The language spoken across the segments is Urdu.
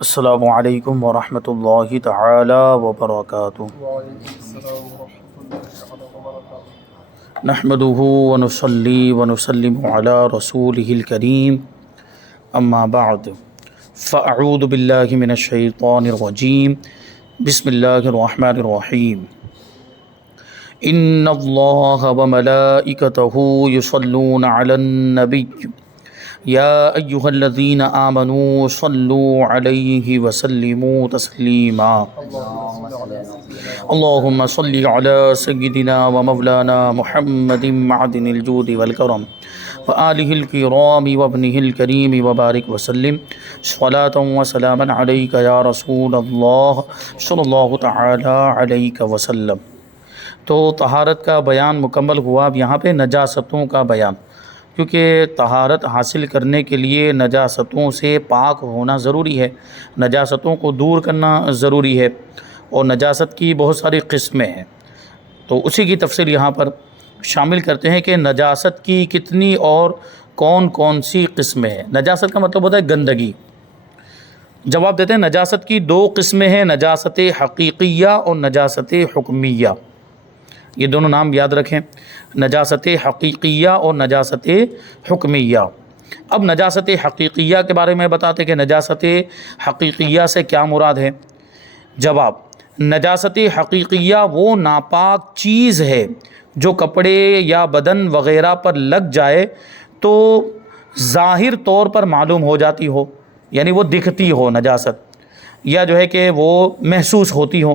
السلام علیکم ورحمۃ اللہ تعالی وبرکاتہ۔ نحمده ونصلی ونسلم علی رسولہ الکریم، اما بعد فاعوذ باللہ من الشیطان الرجیم، بسم اللہ الرحمن الرحیم۔ ان اللہ وملائکتہ یصلون علی النبی یا ایہا الذین آمنوا صلوا علیہ وسلموا تسلیما۔ اللہم صلی علی سیدنا ومولانا محمد معدن الجود والکرم وآلہ الکرام وابنہ الکریم وبارک وسلم صلاۃ وسلاما علیک یا رسول اللہ صلی اللہ تعالی علیہ وسلم۔ تو طہارت کا بیان مکمل ہوا، اب یہاں پہ نجاستوں کا بیان، کیونکہ طہارت حاصل کرنے کے لیے نجاستوں سے پاک ہونا ضروری ہے، نجاستوں کو دور کرنا ضروری ہے، اور نجاست کی بہت ساری قسمیں ہیں، تو اسی کی تفصیل یہاں پر شامل کرتے ہیں کہ نجاست کی کتنی اور کون کون سی قسمیں ہیں۔ نجاست کا مطلب ہوتا ہے گندگی۔ جواب دیتے ہیں نجاست کی دو قسمیں ہیں، نجاست حقیقیہ اور نجاست حکمیہ۔ یہ دونوں نام یاد رکھیں، نجاست حقیقیہ اور نجاست حکمیہ۔ اب نجاست حقیقیہ کے بارے میں بتاتے کہ نجاست حقیقیہ سے کیا مراد ہے۔ جواب، نجاست حقیقیہ وہ ناپاک چیز ہے جو کپڑے یا بدن وغیرہ پر لگ جائے تو ظاہر طور پر معلوم ہو جاتی ہو، یعنی وہ دکھتی ہو نجاست، یا جو ہے کہ وہ محسوس ہوتی ہو،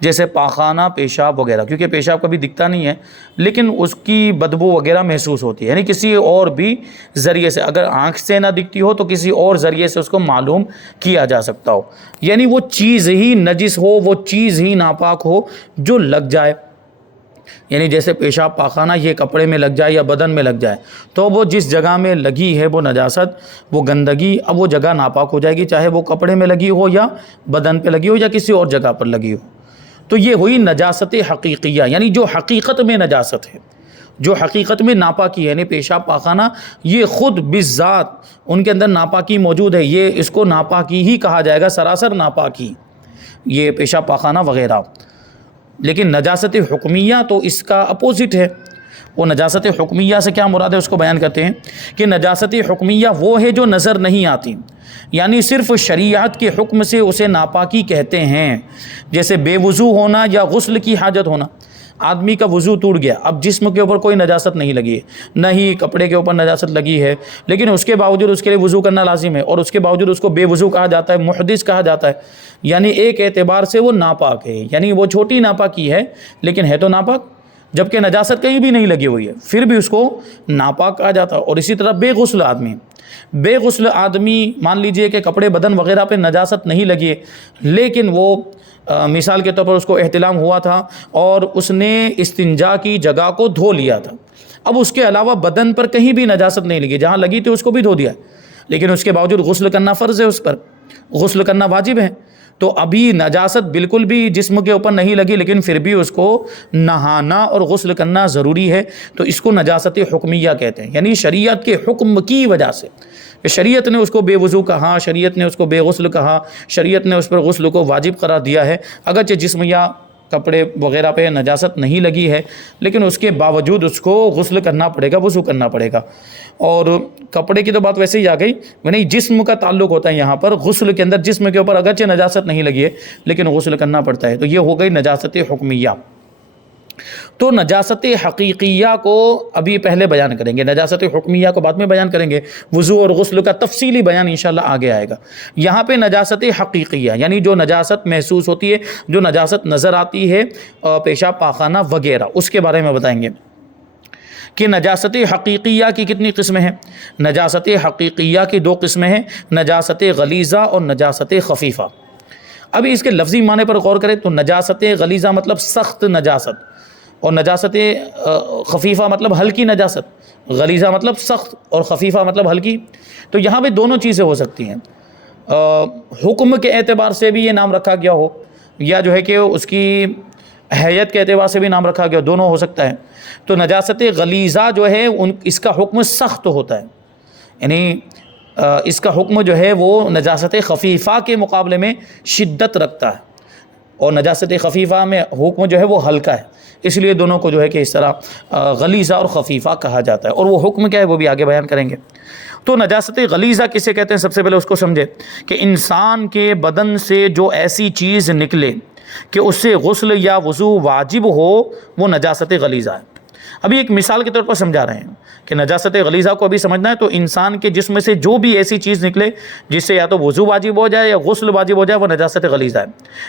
جیسے پاخانہ، پیشاب وغیرہ، کیونکہ پیشاب کبھی دکھتا نہیں ہے لیکن اس کی بدبو وغیرہ محسوس ہوتی ہے، یعنی کسی اور بھی ذریعے سے، اگر آنکھ سے نہ دکھتی ہو تو کسی اور ذریعے سے اس کو معلوم کیا جا سکتا ہو، یعنی وہ چیز ہی نجس ہو، وہ چیز ہی ناپاک ہو جو لگ جائے، یعنی جیسے پیشاب پاخانہ یہ کپڑے میں لگ جائے یا بدن میں لگ جائے تو وہ جس جگہ میں لگی ہے وہ نجاست، وہ گندگی، اب وہ جگہ ناپاک ہو جائے گی، چاہے وہ کپڑے میں لگی ہو یا بدن پہ لگی ہو یا کسی اور جگہ پر لگی ہو۔ تو یہ ہوئی نجاست حقیقیہ، یعنی جو حقیقت میں نجاست ہے، جو حقیقت میں ناپاکی ہے، یعنی پیشاب پاخانہ یہ خود بذات ان کے اندر ناپاکی موجود ہے، یہ اس کو ناپاکی ہی کہا جائے گا، سراسر ناپاکی، یہ پیشاب پاخانہ وغیرہ۔ لیکن نجاست حکمیہ تو اس کا اپوزٹ ہے۔ وہ نجاست حکمیہ سے کیا مراد ہے اس کو بیان کرتے ہیں کہ نجاست حکمیہ وہ ہے جو نظر نہیں آتی، یعنی صرف شریعت کے حکم سے اسے ناپاکی کہتے ہیں، جیسے بے وضو ہونا یا غسل کی حاجت ہونا۔ آدمی کا وضو ٹوٹ گیا، اب جسم کے اوپر کوئی نجاست نہیں لگی ہے، نہ ہی کپڑے کے اوپر نجاست لگی ہے، لیکن اس کے باوجود اس کے لیے وضو کرنا لازم ہے، اور اس کے باوجود اس کو بے وضو کہا جاتا ہے، محدث کہا جاتا ہے، یعنی ایک اعتبار سے وہ ناپاک ہے، یعنی وہ چھوٹی ناپاکی ہے لیکن ہے تو ناپاک، جبکہ نجاست کہیں بھی نہیں لگی ہوئی ہے پھر بھی اس کو ناپاک کہا جاتا ہے۔ اور اسی طرح بے غسل آدمی، بے غسل آدمی مان لیجئے کہ کپڑے بدن وغیرہ پہ نجاست نہیں لگی ہے، لیکن وہ مثال کے طور پر اس کو احتلام ہوا تھا اور اس نے استنجا کی جگہ کو دھو لیا تھا، اب اس کے علاوہ بدن پر کہیں بھی نجاست نہیں لگی، جہاں لگی تھی اس کو بھی دھو دیا، لیکن اس کے باوجود غسل کرنا فرض ہے، اس پر غسل کرنا واجب ہے، تو ابھی نجاست بالکل بھی جسم کے اوپر نہیں لگی لیکن پھر بھی اس کو نہانا اور غسل کرنا ضروری ہے، تو اس کو نجاست حکمیہ کہتے ہیں، یعنی شریعت کے حکم کی وجہ سے، شریعت نے اس کو بے وضو کہا، شریعت نے اس کو بے غسل کہا، شریعت نے اس پر غسل کو واجب قرار دیا ہے، اگرچہ جسم یا کپڑے وغیرہ پہ نجاست نہیں لگی ہے لیکن اس کے باوجود اس کو غسل کرنا پڑے گا، وضو کرنا پڑے گا۔ اور کپڑے کی تو بات ویسے ہی آ گئی، یعنی جسم کا تعلق ہوتا ہے یہاں پر، غسل کے اندر جسم کے اوپر اگرچہ نجاست نہیں لگی ہے لیکن غسل کرنا پڑتا ہے، تو یہ ہو گئی نجاست حکمیہ۔ تو نجاست حقیقیہ کو ابھی پہلے بیان کریں گے، نجاست حکمیہ کو بعد میں بیان کریں گے، وضو اور غسل کا تفصیلی بیان انشاءاللہ آگے آئے گا۔ یہاں پہ نجاست حقیقیہ یعنی جو نجاست محسوس ہوتی ہے، جو نجاست نظر آتی ہے، پیشاب پاخانہ وغیرہ، اس کے بارے میں بتائیں گے کہ نجاست حقیقیہ کی کتنی قسمیں ہیں۔ نجاست حقیقیہ کی دو قسمیں ہیں، نجاست غلیظہ اور نجاست خفیفہ۔ ابھی اس کے لفظی معنی پر غور کریں تو نجاست غلیظہ مطلب سخت نجاست، اور نجاست خفیفہ مطلب ہلکی نجاست، غلیظہ مطلب سخت اور خفیفہ مطلب ہلکی، تو یہاں پہ دونوں چیزیں ہو سکتی ہیں، حکم کے اعتبار سے بھی یہ نام رکھا گیا ہو یا جو ہے کہ اس کی حیت کے اعتبار سے بھی نام رکھا گیا، دونوں ہو سکتا ہے۔ تو نجاست غلیظہ جو ہے اس کا حکم سخت ہوتا ہے، یعنی اس کا حکم جو ہے وہ نجاست خفیفہ کے مقابلے میں شدت رکھتا ہے، اور نجاست خفیفہ میں حکم جو ہے وہ ہلکا ہے، اس لیے دونوں کو جو ہے کہ اس طرح غلیظہ اور خفیفہ کہا جاتا ہے، اور وہ حکم کیا ہے وہ بھی آگے بیان کریں گے۔ تو نجاست غلیظہ کسے کہتے ہیں؟ سب سے پہلے اس کو سمجھے کہ انسان کے بدن سے جو ایسی چیز نکلے کہ اس سے غسل یا وضو واجب ہو، وہ نجاست غلیظہ ہے۔ ابھی ایک مثال کے طور پر سمجھا رہے ہیں کہ نجاست غلیظہ کو ابھی سمجھنا ہے تو انسان کے جسم سے جو بھی ایسی چیز نکلے جس سے یا تو وضو واجب ہو جائے یا غسل واجب ہو جائے، وہ نجاست غلیظہ ہے۔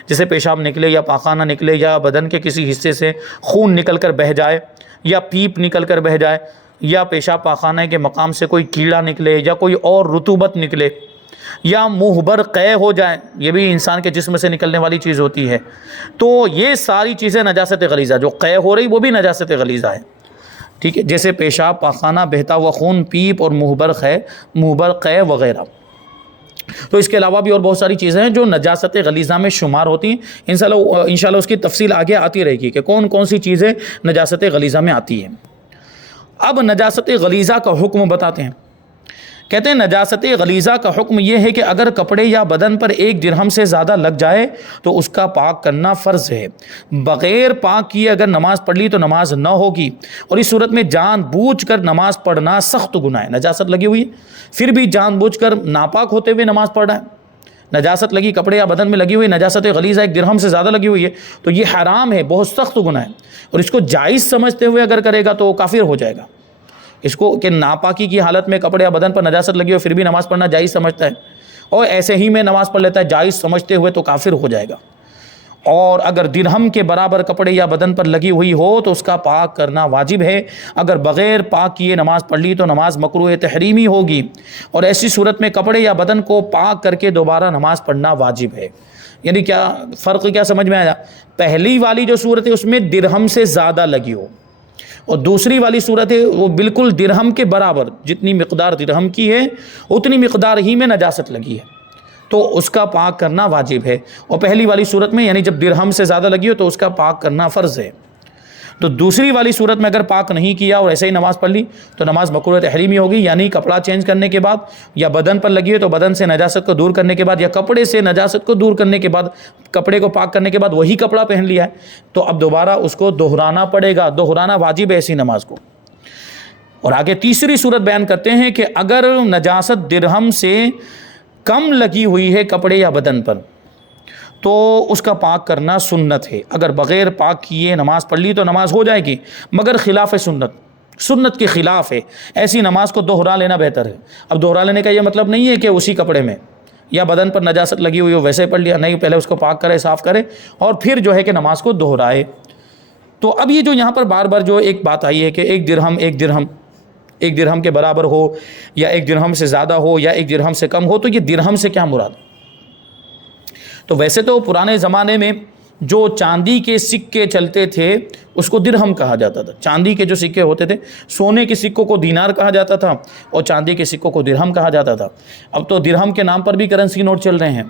جیسے پیشاب نکلے یا پاخانہ نکلے یا بدن کے کسی حصے سے خون نکل کر بہہ جائے یا پیپ نکل کر بہہ جائے یا پیشاب پاخانہ کے مقام سے کوئی کیڑا نکلے یا کوئی اور رطوبت نکلے یا منہ بر قے ہو جائے، یہ بھی انسان کے جسم سے نکلنے والی چیز ہوتی ہے، تو یہ ساری چیزیں نجاست غلیظہ، جو قے ہو رہی وہ بھی نجاست غلیظہ ہے، ٹھیک ہے، جیسے پیشاب پاخانہ، بہتا ہوا خون، پیپ اور منہ بر قے وغیرہ۔ تو اس کے علاوہ بھی اور بہت ساری چیزیں ہیں جو نجاست غلیظہ میں شمار ہوتی ہیں، انشاءاللہ اس کی تفصیل آگے آتی رہے گی کہ کون کون سی چیزیں نجاست غلیظہ میں آتی ہیں۔ اب نجاست غلیظہ کا حکم بتاتے ہیں، کہتے ہیں نجاست غلیظہ کا حکم یہ ہے کہ اگر کپڑے یا بدن پر 1 درہم سے زیادہ لگ جائے تو اس کا پاک کرنا فرض ہے، بغیر پاک کیے اگر نماز پڑھ لی تو نماز نہ ہوگی، اور اس صورت میں جان بوجھ کر نماز پڑھنا سخت گناہ ہے۔ نجاست لگی ہوئی ہے پھر بھی جان بوجھ کر ناپاک ہوتے ہوئے نماز پڑھ رہا ہے، نجاست لگی کپڑے یا بدن میں لگی ہوئی، نجاست غلیظہ 1 درہم سے زیادہ لگی ہوئی ہے، تو یہ حرام ہے، بہت سخت گناہ ہے، اور اس کو جائز سمجھتے ہوئے اگر کرے گا تو کافر ہو جائے گا۔ اس کو کہ ناپاکی کی حالت میں کپڑے یا بدن پر نجاست لگی ہو پھر بھی نماز پڑھنا جائز سمجھتا ہے اور ایسے ہی میں نماز پڑھ لیتا ہے جائز سمجھتے ہوئے، تو کافر ہو جائے گا۔ اور اگر درہم کے برابر کپڑے یا بدن پر لگی ہوئی ہو تو اس کا پاک کرنا واجب ہے، اگر بغیر پاک کیے نماز پڑھ لی تو نماز مکروہ تحریمی ہوگی، اور ایسی صورت میں کپڑے یا بدن کو پاک کر کے دوبارہ نماز پڑھنا واجب ہے۔ یعنی کیا فرق، کیا سمجھ میں آیا؟ پہلی والی جو صورت ہے اس میں درہم سے زیادہ لگی ہو، اور دوسری والی صورت ہے وہ بالکل درہم کے برابر، جتنی مقدار درہم کی ہے اتنی مقدار ہی میں نجاست لگی ہے، تو اس کا پاک کرنا واجب ہے، اور پہلی والی صورت میں یعنی جب درہم سے زیادہ لگی ہو تو اس کا پاک کرنا فرض ہے۔ تو دوسری والی صورت میں اگر پاک نہیں کیا اور ایسے ہی نماز پڑھ لی تو نماز مکروہ تحریمی ہوگی، یعنی کپڑا چینج کرنے کے بعد یا بدن پر لگی ہے تو بدن سے نجاست کو دور کرنے کے بعد یا کپڑے سے نجاست کو دور کرنے کے بعد، کپڑے کو پاک کرنے کے بعد وہی کپڑا پہن لیا ہے تو اب دوبارہ اس کو دہرانا پڑے گا، دہرانا واجب ہے ایسی نماز کو۔ اور آگے تیسری صورت بیان کرتے ہیں کہ اگر نجاست درہم سے کم لگی ہوئی ہے کپڑے یا بدن پر تو اس کا پاک کرنا سنت ہے، اگر بغیر پاک کیے نماز پڑھ لی تو نماز ہو جائے گی، مگر خلاف سنت کے خلاف ہے، ایسی نماز کو دہرا لینا بہتر ہے۔ اب دہرا لینے کا یہ مطلب نہیں ہے کہ اسی کپڑے میں یا بدن پر نجاست لگی ہوئی ہو ویسے پڑھ لیا، نہیں، پہلے اس کو پاک کرے، صاف کرے اور پھر جو ہے کہ نماز کو دہرائے۔ تو اب یہ جو یہاں پر بار بار جو ایک بات آئی ہے کہ 1 درہم کے برابر ہو یا 1 درہم سے زیادہ ہو یا 1 درہم سے کم ہو، تو یہ درہم سے کیا مراد؟ تو ویسے تو پرانے زمانے میں جو چاندی کے سکے چلتے تھے اس کو درہم کہا جاتا تھا، چاندی کے جو سکے ہوتے تھے، سونے کے سکوں کو دینار کہا جاتا تھا اور چاندی کے سکوں کو درہم کہا جاتا تھا۔ اب تو درہم کے نام پر بھی کرنسی نوٹ چل رہے ہیں،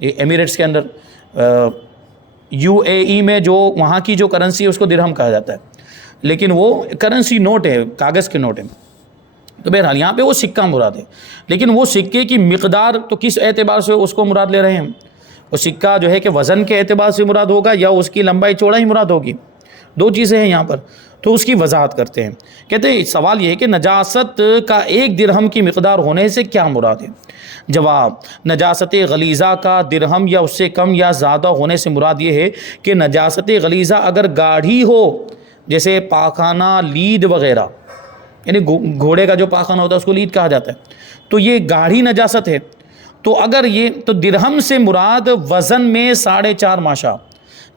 یہ ایمریٹس کے اندر UAE میں جو وہاں کی جو کرنسی ہے اس کو درہم کہا جاتا ہے، لیکن وہ کرنسی نوٹ ہے، کاغذ کے نوٹ ہیں۔ تو بہرحال یہاں پہ وہ سکہ مراد ہے، لیکن وہ سکے کی مقدار تو کس اعتبار سے اس کو مراد لے رہے ہیں؟ وہ سکہ جو ہے کہ وزن کے اعتبار سے مراد ہوگا یا اس کی لمبائی چوڑائی مراد ہوگی؟ 2 چیزیں ہیں یہاں پر، تو اس کی وضاحت کرتے ہیں۔ کہتے ہیں سوال یہ ہے کہ نجاست کا 1 درہم کی مقدار ہونے سے کیا مراد ہے؟ جواب، نجاست غلیظہ کا درہم یا اس سے کم یا زیادہ ہونے سے مراد یہ ہے کہ نجاست غلیظہ اگر گاڑھی ہو، جیسے پاخانہ، لید وغیرہ، یعنی گھوڑے کا جو پاخانہ ہوتا ہے اس کو لید کہا جاتا ہے، تو یہ گاڑھی نجاست ہے، تو اگر یہ تو درہم سے مراد وزن میں 4.5 ماشا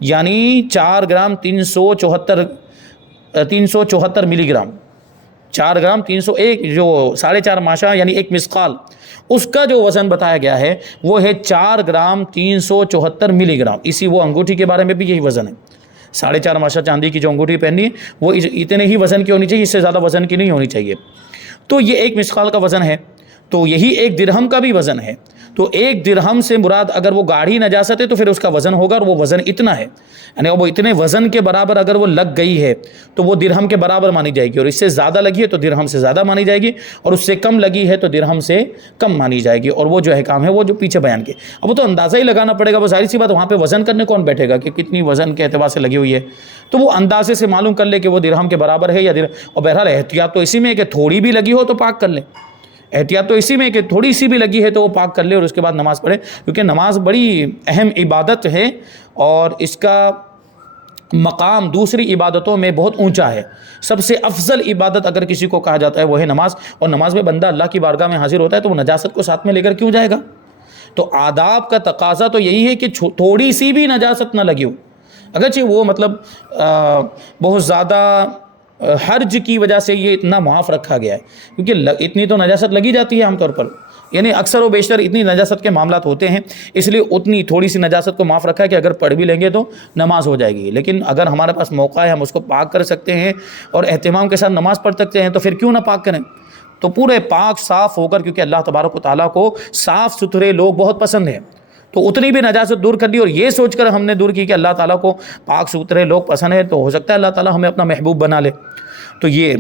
یعنی 4 گرام 374 ملی گرام، 4 گرام 301 جو 4.5 ماشا یعنی 1 مسقال، اس کا جو وزن بتایا گیا ہے وہ ہے 4 گرام 374 ملی گرام۔ اسی وہ انگوٹھی کے بارے میں بھی یہی وزن ہے، 4.5 ماشا چاندی کی جو انگوٹھی پہننی ہے وہ اتنے ہی وزن کی ہونی چاہیے، اس سے زیادہ وزن کی نہیں ہونی چاہیے، تو یہ 1 مسقال کا وزن ہے، تو یہی 1 درہم کا بھی وزن ہے۔ تو ایک درہم سے مراد اگر وہ گاڑھی نجاست ہے تو پھر اس کا وزن ہوگا، اور وہ وزن اتنا ہے، یعنی وہ اتنے وزن کے برابر اگر وہ لگ گئی ہے تو وہ درہم کے برابر مانی جائے گی، اور اس سے زیادہ لگی ہے تو درہم سے زیادہ مانی جائے گی، اور اس سے کم لگی ہے تو درہم سے کم مانی جائے گی، اور وہ جو احکام ہے وہ جو پیچھے بیان کیے۔ اب وہ تو اندازہ ہی لگانا پڑے گا، وہ ظاہر سی بات وہاں پہ وزن کرنے کون بیٹھے گا کہ کتنی وزن کے اعتبار سے لگی ہوئی ہے، تو وہ اندازے سے معلوم کر لے کہ وہ درہم کے برابر ہے یا اور بہرحال احتیاط تو اسی میں ہے کہ تھوڑی بھی لگی ہو تو پاک کر لے، احتیاط تو اسی میں کہ تھوڑی سی بھی لگی ہے تو وہ پاک کر لے اور اس کے بعد نماز پڑھے، کیونکہ نماز بڑی اہم عبادت ہے اور اس کا مقام دوسری عبادتوں میں بہت اونچا ہے۔ سب سے افضل عبادت اگر کسی کو کہا جاتا ہے وہ ہے نماز، اور نماز میں بندہ اللہ کی بارگاہ میں حاضر ہوتا ہے تو وہ نجاست کو ساتھ میں لے کر کیوں جائے گا؟ تو آداب کا تقاضا تو یہی ہے کہ تھوڑی سی بھی نجاست نہ لگی ہو، اگرچہ وہ مطلب بہت زیادہ حرج کی وجہ سے یہ اتنا معاف رکھا گیا ہے، کیونکہ اتنی تو نجاست لگی جاتی ہے عام طور پر، یعنی اکثر و بیشتر اتنی نجاست کے معاملات ہوتے ہیں، اس لیے اتنی تھوڑی سی نجاست کو معاف رکھا ہے کہ اگر پڑھ بھی لیں گے تو نماز ہو جائے گی، لیکن اگر ہمارے پاس موقع ہے ہم اس کو پاک کر سکتے ہیں اور اہتمام کے ساتھ نماز پڑھ سکتے ہیں تو پھر کیوں نہ پاک کریں؟ تو پورے پاک صاف ہو کر، کیونکہ اللہ تبارک و تعالیٰ کو صاف ستھرے لوگ بہت پسند ہیں، تو اتنی بھی نجاست دور کر لی، اور یہ سوچ کر ہم نے دور کی کہ اللہ تعالیٰ کو پاک ستھرے لوگ پسند ہے تو ہو سکتا ہے اللہ تعالیٰ ہمیں اپنا محبوب بنا لے۔ تو یہ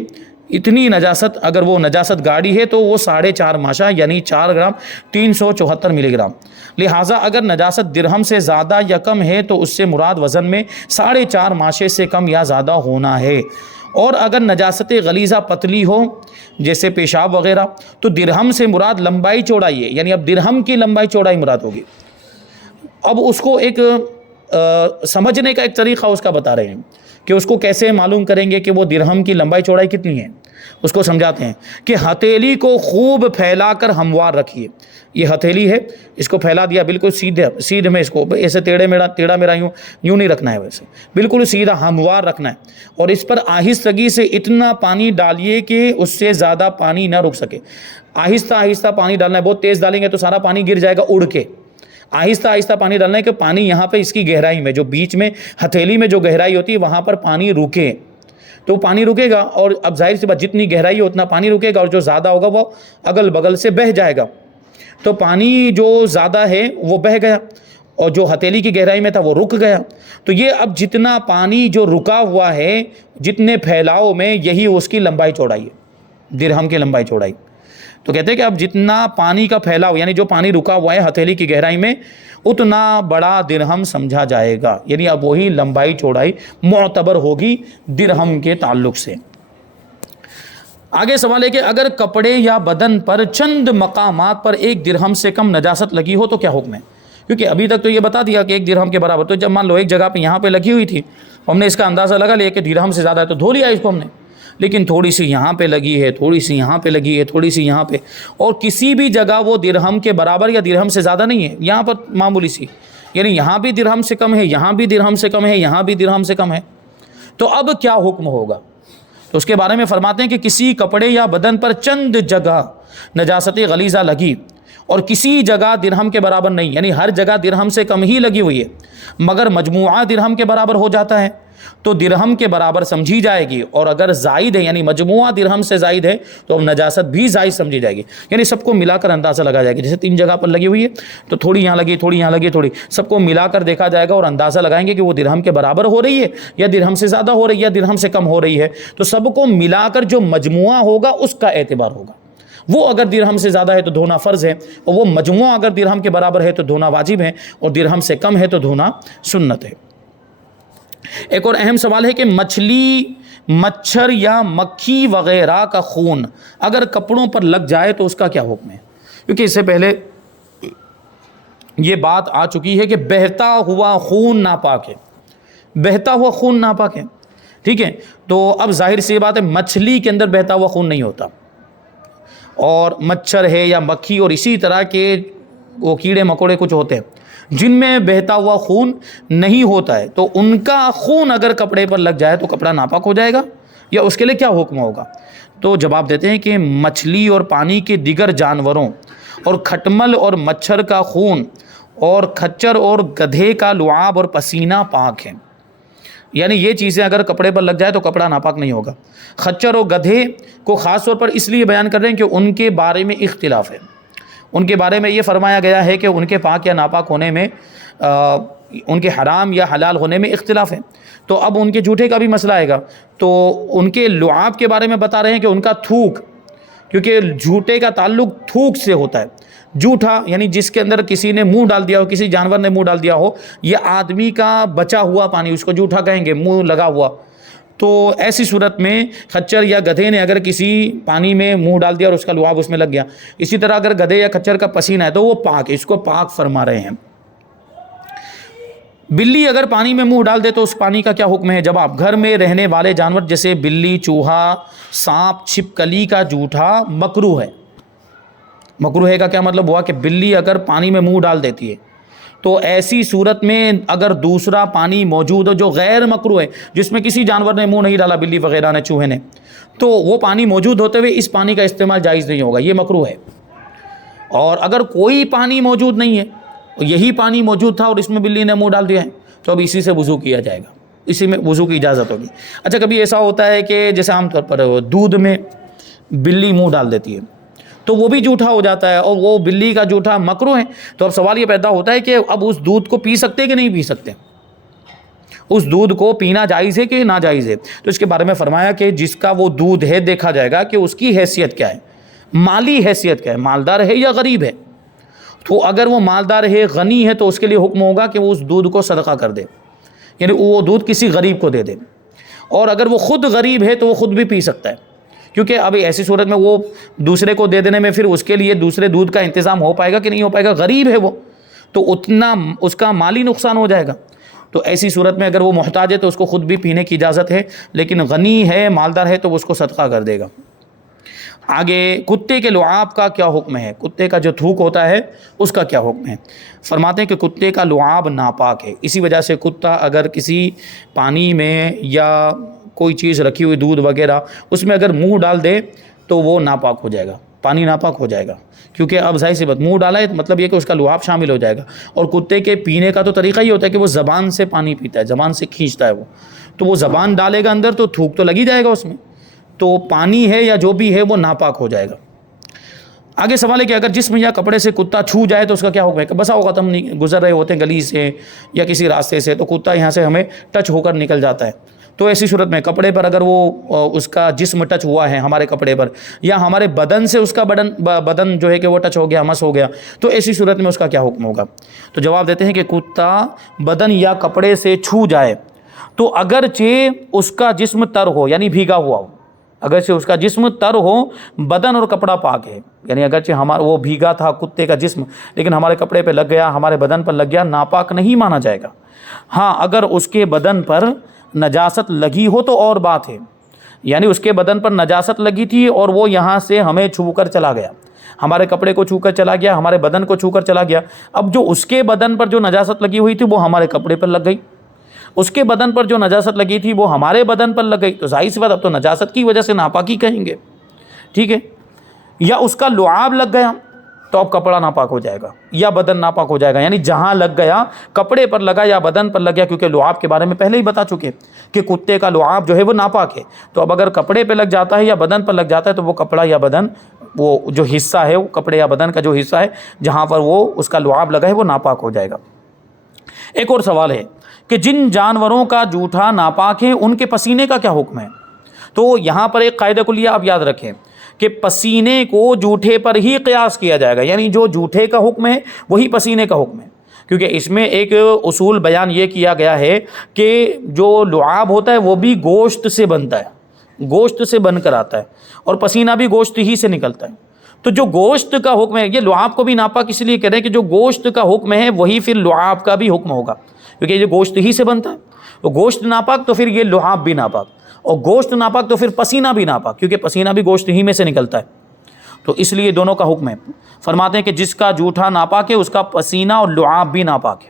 اتنی نجاست، اگر وہ نجاست گاڑی ہے تو وہ 4.5 ماشا یعنی 4 گرام 374 ملی گرام، لہٰذا اگر نجاست درہم سے زیادہ یا کم ہے تو اس سے مراد وزن میں 4.5 ماشے سے کم یا زیادہ ہونا ہے، اور اگر نجاست غلیظہ پتلی ہو جیسے پیشاب وغیرہ تو درہم سے مراد لمبائی چوڑائی ہے، یعنی اب درہم کی لمبائی چوڑائی مراد ہوگی۔ اب اس کو ایک سمجھنے کا ایک طریقہ اس کا بتا رہے ہیں کہ اس کو کیسے معلوم کریں گے کہ وہ درہم کی لمبائی چوڑائی کتنی ہے۔ اس کو سمجھاتے ہیں کہ ہتھیلی کو خوب پھیلا کر ہموار رکھیے، یہ ہتھیلی ہے اس کو پھیلا دیا بالکل سیدھے میں، اس کو ایسے ٹیڑھا میرا یوں نہیں رکھنا ہے، ویسے بالکل سیدھا ہموار رکھنا ہے، اور اس پر آہستگی سے اتنا پانی ڈالیے کہ اس سے زیادہ پانی نہ رک سکے، آہستہ آہستہ پانی ڈالنا ہے، بہت تیز ڈالیں گے تو سارا پانی گر جائے گا اڑ کے، آہستہ آہستہ پانی ڈالنا ہے کہ پانی یہاں پہ اس کی گہرائی میں جو بیچ میں ہتھیلی میں جو گہرائی ہوتی ہے وہاں پر پانی رکے، تو پانی رکے گا، اور اب ظاہر سی بات جتنی گہرائی ہے اتنا پانی رکے گا، اور جو زیادہ ہوگا وہ اگل بغل سے بہہ جائے گا، تو پانی جو زیادہ ہے وہ بہہ گیا اور جو ہتھیلی کی گہرائی میں تھا وہ رک گیا، تو یہ اب جتنا پانی جو رکا ہوا ہے جتنے پھیلاؤ میں یہی اس کی لمبائی چوڑائی ہے، درہم کی لمبائی چوڑائی۔ تو کہتے ہیں کہ اب جتنا پانی کا پھیلاؤ یعنی جو پانی رکا ہوا ہے ہتھیلی کی گہرائی میں اتنا بڑا درہم سمجھا جائے گا، یعنی اب وہی لمبائی چوڑائی معتبر ہوگی درہم کے تعلق سے۔ آگے سوال ہے کہ اگر کپڑے یا بدن پر چند مقامات پر 1 درہم سے کم نجاست لگی ہو تو کیا حکم ہے؟ کیونکہ ابھی تک تو یہ بتا دیا کہ 1 درہم کے برابر، تو جب مان لو ایک جگہ پہ یہاں پہ لگی ہوئی تھی، ہم نے اس کا اندازہ لگا لیا کہ درہم سے زیادہ ہے تو دھو لیا اس کو ہم نے، لیکن تھوڑی سی یہاں پہ لگی ہے، تھوڑی سی یہاں پہ لگی ہے، تھوڑی سی یہاں پہ، اور کسی بھی جگہ وہ درہم کے برابر یا درہم سے زیادہ نہیں ہے، یہاں پر معمولی سی، یعنی یہاں بھی درہم سے کم ہے، یہاں بھی درہم سے کم ہے، یہاں بھی درہم سے کم ہے، تو اب کیا حکم ہوگا؟ تو اس کے بارے میں فرماتے ہیں کہ کسی کپڑے یا بدن پر چند جگہ نجاست غلیظہ لگی اور کسی جگہ درہم کے برابر نہیں، یعنی ہر جگہ درہم سے کم ہی لگی ہوئی ہے مگر مجموعہ درہم کے برابر ہو جاتا ہے تو درہم کے برابر سمجھی جائے گی، اور اگر زائد ہے یعنی مجموعہ درہم سے زائد ہے تو اب نجاست بھی زائد سمجھی جائے گی، یعنی سب کو ملا کر اندازہ لگا جائے گا، جیسے 3 جگہ پر لگی ہوئی ہے تو تھوڑی یہاں لگی، تھوڑی یہاں لگی، تھوڑی سب کو ملا کر دیکھا جائے گا اور اندازہ لگائیں گے کہ وہ درہم کے برابر ہو رہی ہے یا درہم سے زیادہ ہو رہی ہے یا درہم سے کم ہو رہی ہے، تو سب کو ملا کر جو مجموعہ ہوگا اس کا اعتبار ہوگا، وہ اگر درہم سے زیادہ ہے تو دھونا فرض ہے، اور وہ مجموعہ اگر درہم کے برابر ہے تو دھونا واجب ہے، اور درہم سے کم ہے تو دھونا سنت ہے۔ ایک اور اہم سوال ہے کہ مچھلی، مچھر یا مکھی وغیرہ کا خون اگر کپڑوں پر لگ جائے تو اس کا کیا حکم ہے؟ کیونکہ اس سے پہلے یہ بات آ چکی ہے کہ بہتا ہوا خون ناپاک ہے، بہتا ہوا خون ناپاک ہے، ٹھیک ہے، تو اب ظاہر سی بات ہے مچھلی کے اندر بہتا ہوا خون نہیں ہوتا، اور مچھر ہے یا مکھی اور اسی طرح کے وہ کیڑے مکوڑے کچھ ہوتے ہیں جن میں بہتا ہوا خون نہیں ہوتا ہے، تو ان کا خون اگر کپڑے پر لگ جائے تو کپڑا ناپاک ہو جائے گا یا اس کے لیے کیا حکم ہوگا؟ تو جواب دیتے ہیں کہ مچھلی اور پانی کے دیگر جانوروں اور کھٹمل اور مچھر کا خون اور کھچر اور گدھے کا لعاب اور پسینہ پاک ہے، یعنی یہ چیزیں اگر کپڑے پر لگ جائے تو کپڑا ناپاک نہیں ہوگا۔ خچر اور گدھے کو خاص طور پر اس لیے بیان کر رہے ہیں کہ ان کے بارے میں اختلاف ہے، ان کے بارے میں یہ فرمایا گیا ہے کہ ان کے پاک یا ناپاک ہونے میں ان کے حرام یا حلال ہونے میں اختلاف ہے۔ تو اب ان کے جھوٹے کا بھی مسئلہ آئے گا، تو ان کے لعاب کے بارے میں بتا رہے ہیں کہ ان کا تھوک، کیونکہ جھوٹے کا تعلق تھوک سے ہوتا ہے۔ جھوٹا یعنی جس کے اندر کسی نے منہ ڈال دیا ہو، کسی جانور نے منہ ڈال دیا ہو، یہ آدمی کا بچا ہوا پانی، اس کو جھوٹا کہیں گے، منہ لگا ہوا۔ تو ایسی صورت میں خچر یا گدھے نے اگر کسی پانی میں منہ ڈال دیا اور اس کا لعاب اس میں لگ گیا، اسی طرح اگر گدھے یا خچر کا پسینہ ہے تو وہ پاک ہے، اس کو پاک فرما رہے ہیں۔ بلی اگر پانی میں منہ ڈال دے تو اس پانی کا کیا حکم ہے؟ جواب، گھر میں رہنے والے جانور جیسے بلی، چوہا، سانپ، چھپکلی کا جھوٹا مکروہ ہے۔ مکروہ ہے کا کیا مطلب ہوا کہ بلی اگر پانی میں منہ ڈال دیتی ہے تو ایسی صورت میں اگر دوسرا پانی موجود ہو جو غیر مکروہ ہے، جس میں کسی جانور نے منہ نہیں ڈالا، بلی وغیرہ نے، چوہے نے، تو وہ پانی موجود ہوتے ہوئے اس پانی کا استعمال جائز نہیں ہوگا، یہ مکروہ ہے۔ اور اگر کوئی پانی موجود نہیں ہے، یہی پانی موجود تھا اور اس میں بلی نے منہ ڈال دیا ہے، تو اب اسی سے وضو کیا جائے گا، اسی میں وضو کی اجازت ہوگی۔ اچھا، کبھی ایسا ہوتا ہے کہ جیسے عام طور پر دودھ میں بلی منہ ڈال دیتی ہے تو وہ بھی جھوٹا ہو جاتا ہے، اور وہ بلی کا جھوٹا مکروہ ہے۔ تو اب سوال یہ پیدا ہوتا ہے کہ اب اس دودھ کو پی سکتے کہ نہیں پی سکتے؟ اس دودھ کو پینا جائز ہے کہ ناجائز ہے؟ تو اس کے بارے میں فرمایا کہ جس کا وہ دودھ ہے، دیکھا جائے گا کہ اس کی حیثیت کیا ہے، مالی حیثیت کیا ہے، مالدار ہے یا غریب ہے۔ تو اگر وہ مالدار ہے، غنی ہے، تو اس کے لیے حکم ہوگا کہ وہ اس دودھ کو صدقہ کر دے، یعنی وہ دودھ کسی غریب کو دے دے۔ اور اگر وہ خود غریب ہے تو وہ خود بھی پی سکتا ہے، کیونکہ اب ایسی صورت میں وہ دوسرے کو دے دینے میں پھر اس کے لیے دوسرے دودھ کا انتظام ہو پائے گا کہ نہیں ہو پائے گا؟ غریب ہے وہ، تو اتنا اس کا مالی نقصان ہو جائے گا۔ تو ایسی صورت میں اگر وہ محتاج ہے تو اس کو خود بھی پینے کی اجازت ہے، لیکن غنی ہے، مالدار ہے، تو وہ اس کو صدقہ کر دے گا۔ آگے کتے کے لعاب کا کیا حکم ہے؟ کتے کا جو تھوک ہوتا ہے اس کا کیا حکم ہے؟ فرماتے ہیں کہ کتے کا لعاب ناپاک ہے، اسی وجہ سے کتا اگر کسی پانی میں یا کوئی چیز رکھی ہوئی دودھ وغیرہ اس میں اگر منہ ڈال دے تو وہ ناپاک ہو جائے گا، پانی ناپاک ہو جائے گا، کیونکہ اب ظاہر سی بات، منہ ڈالا ہے مطلب یہ کہ اس کا لعاب شامل ہو جائے گا۔ اور کتے کے پینے کا تو طریقہ ہی ہوتا ہے کہ وہ زبان سے پانی پیتا ہے، زبان سے کھینچتا ہے وہ، تو وہ زبان ڈالے گا اندر تو تھوک تو لگی جائے گا اس میں، تو پانی ہے یا جو بھی ہے وہ ناپاک ہو جائے گا۔ آگے سوال ہے کہ اگر جسم یا کپڑے سے کتا چھو جائے تو اس کا کیا حکم ہے؟ کہ بسا اوقات ہم گزر رہے ہوتے ہیں گلی سے یا کسی راستے سے، تو کتا یہاں سے ہمیں ٹچ ہو کر نکل جاتا ہے، تو ایسی صورت میں کپڑے پر اگر وہ اس کا جسم ٹچ ہوا ہے ہمارے کپڑے پر، یا ہمارے بدن سے اس کا بدن جو ہے کہ وہ ٹچ ہو گیا، مس ہو گیا، تو ایسی صورت میں اس کا کیا حکم ہوگا؟ تو جواب دیتے ہیں کہ کتا بدن یا کپڑے سے چھو جائے تو اگرچہ اس کا جسم تر ہو، یعنی بھیگا ہوا ہو، اگرچہ اس کا جسم تر ہو، بدن اور کپڑا پاک ہے، یعنی اگرچہ ہمارا وہ بھیگا تھا کتے کا جسم لیکن ہمارے کپڑے پہ لگ گیا، ہمارے بدن پر لگ گیا، ناپاک نہیں مانا جائے گا۔ ہاں، اگر اس کے بدن پر نجاست لگی ہو تو اور بات ہے، یعنی اس کے بدن پر نجاست لگی تھی اور وہ یہاں سے ہمیں چھو کر چلا گیا، ہمارے کپڑے کو چھو کر چلا گیا، ہمارے بدن کو چھو کر چلا گیا، اب جو اس کے بدن پر جو نجاست لگی ہوئی تھی وہ ہمارے کپڑے پر لگ گئی، اس کے بدن پر جو نجاست لگی تھی وہ ہمارے بدن پر لگ گئی، تو ظاہر سی بات اب تو نجاست کی وجہ سے ناپاکی کہیں گے، ٹھیک ہے؟ یا اس کا لعاب لگ گیا تو اب کپڑا ناپاک ہو جائے گا یا بدن ناپاک ہو جائے گا، یعنی جہاں لگ گیا، کپڑے پر لگا یا بدن پر لگ گیا، کیونکہ لعاب کے بارے میں پہلے ہی بتا چکے کہ کتے کا لعاب جو ہے وہ ناپاک ہے، تو اب اگر کپڑے پہ لگ جاتا ہے یا بدن پر لگ جاتا ہے تو وہ کپڑا یا بدن، وہ جو حصہ ہے، وہ کپڑے یا بدن کا جو حصہ ہے جہاں پر وہ اس کا لعاب لگا ہے وہ ناپاک ہو جائے گا۔ ایک اور سوال ہے کہ جن جانوروں کا جوٹھا ناپاک ہے ان کے پسینے کا کیا حکم ہے؟ تو یہاں پر ایک قاعدہ کلیہ آپ یاد رکھیں کہ پسینے کو جوٹھے پر ہی قیاس کیا جائے گا، یعنی جو جوٹھے کا حکم ہے وہی پسینے کا حکم ہے، کیونکہ اس میں ایک اصول بیان یہ کیا گیا ہے کہ جو لعاب ہوتا ہے وہ بھی گوشت سے بنتا ہے، گوشت سے بن کر آتا ہے، اور پسینہ بھی گوشت ہی سے نکلتا ہے، تو جو گوشت کا حکم ہے، یہ لعاب کو بھی ناپاک اس لیے کہہ رہے ہیں کہ جو گوشت کا حکم ہے وہی پھر لعاب کا بھی حکم ہوگا، کیونکہ یہ گوشت ہی سے بنتا ہے، تو گوشت ناپاک تو پھر یہ لعاب بھی ناپاک، اور گوشت ناپاک تو پھر پسینہ بھی ناپاک، کیونکہ پسینہ بھی گوشت ہی میں سے نکلتا ہے، تو اس لیے دونوں کا حکم ہے۔ فرماتے ہیں کہ جس کا جوٹھا ناپاک ہے اس کا پسینہ اور لعاب بھی ناپاک ہے،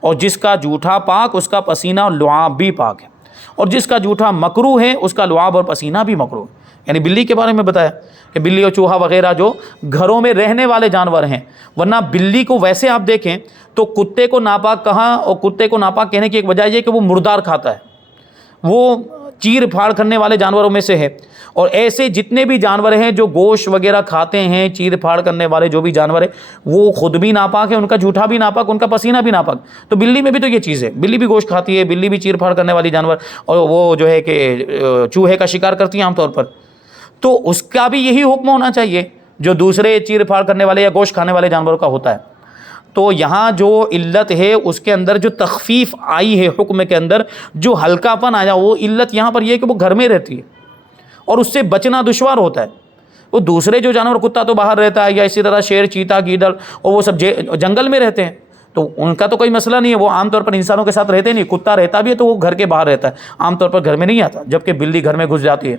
اور جس کا جوٹھا پاک اس کا پسینہ اور لعاب بھی پاک ہے، اور جس کا جوٹھا مکروہ ہے اس کا لعاب اور پسینہ بھی مکروہ ہے۔ یعنی بلی کے بارے میں بتایا کہ بلی اور چوہا وغیرہ جو گھروں میں رہنے والے جانور ہیں، ورنہ بلی کو ویسے آپ دیکھیں تو کتے کو ناپاک کہا، اور کتے کو ناپاک کہنے کی ایک وجہ یہ کہ وہ مردار کھاتا ہے، وہ چیر پھاڑ کرنے والے جانوروں میں سے ہے۔ اور ایسے جتنے بھی جانور ہیں جو گوشت وغیرہ کھاتے ہیں، چیر پھاڑ کرنے والے جو بھی جانور ہیں، وہ خود بھی ناپاک ہے، ان کا جھوٹا بھی ناپاک، ان کا پسینہ بھی ناپاک۔ تو بلی میں بھی تو یہ چیز ہے، بلی بھی گوشت کھاتی ہے، بلی بھی چیر پھاڑ کرنے والی جانور، اور وہ جو ہے کہ چوہے کا شکار کرتی ہیں عام طور پر، تو اس کا بھی یہی حکم ہونا چاہیے جو دوسرے چیر پھاڑ کرنے والے یا گوشت کھانے والے جانوروں کا ہوتا ہے۔ تو یہاں جو علت ہے اس کے اندر جو تخفیف آئی ہے حکم کے اندر، جو ہلکا پن آیا، وہ علت یہاں پر یہ ہے کہ وہ گھر میں رہتی ہے اور اس سے بچنا دشوار ہوتا ہے۔ وہ دوسرے جو جانور، کتا تو باہر رہتا ہے، یا اسی طرح شیر، چیتا، گیدڑ، اور وہ سب جنگل میں رہتے ہیں، تو ان کا تو کوئی مسئلہ نہیں ہے، وہ عام طور پر انسانوں کے ساتھ رہتے نہیں۔ کتا رہتا بھی ہے تو وہ گھر کے باہر رہتا ہے، عام طور پر گھر میں نہیں آتا، جبکہ بلی گھر میں گھس جاتی ہے،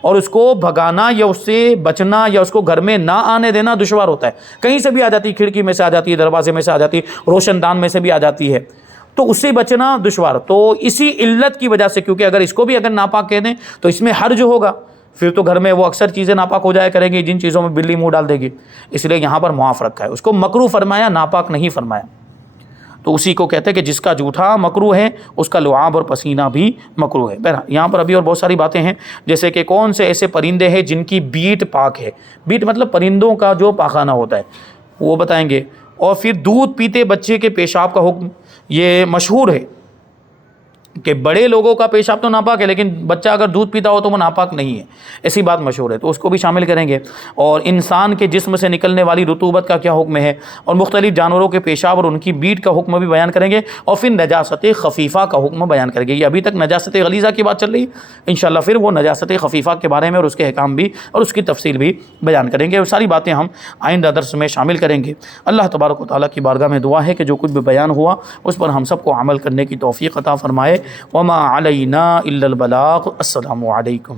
اور اس کو بھگانا یا اس سے بچنا یا اس کو گھر میں نہ آنے دینا دشوار ہوتا ہے۔ کہیں سے بھی آ جاتی ہے، کھڑکی میں سے آ جاتی ہے، دروازے میں سے آ جاتی ہے، روشن دان میں سے بھی آ جاتی ہے، تو اس سے بچنا دشوار۔ تو اسی علت کی وجہ سے، کیونکہ اگر اس کو بھی اگر ناپاک کہہ دیں تو اس میں حرج ہوگا، پھر تو گھر میں وہ اکثر چیزیں ناپاک ہو جایا کریں گی جن چیزوں میں بلی منہ ڈال دے گی، اس لیے یہاں پر معاف رکھا ہے، اس کو مکروہ فرمایا، ناپاک نہیں فرمایا۔ تو اسی کو کہتے ہیں کہ جس کا جھوٹا مکروہ ہے اس کا لعاب اور پسینہ بھی مکروہ ہے۔ بہرحال یہاں پر ابھی اور بہت ساری باتیں ہیں، جیسے کہ کون سے ایسے پرندے ہیں جن کی بیٹ پاک ہے، بیٹ مطلب پرندوں کا جو پاخانہ ہوتا ہے وہ بتائیں گے، اور پھر دودھ پیتے بچے کے پیشاب کا حکم، یہ مشہور ہے کہ بڑے لوگوں کا پیشاب تو ناپاک ہے لیکن بچہ اگر دودھ پیتا ہو تو وہ ناپاک نہیں ہے، ایسی بات مشہور ہے، تو اس کو بھی شامل کریں گے۔ اور انسان کے جسم سے نکلنے والی رطوبت کا کیا حکم ہے، اور مختلف جانوروں کے پیشاب اور ان کی بیٹ کا حکم بھی بیان کریں گے، اور پھر نجاست خفیفہ کا حکم بیان کریں گے۔ یہ ابھی تک نجاست غلیظہ کی بات چل رہی ہے، انشاءاللہ پھر وہ نجاست خفیفہ کے بارے میں اور اس کے احکام بھی اور اس کی تفصیل بھی بیان کریں گے، اور ساری باتیں ہم آئندہ درس میں شامل کریں گے۔ اللہ تبارک و تعالیٰ کی بارگاہ میں دعا ہے کہ جو کچھ بھی بیان ہوا اس پر ہم سب کو عمل کرنے کی توفیق عطا فرمائے۔ وما علینا الا البلاغ۔ السلام علیکم۔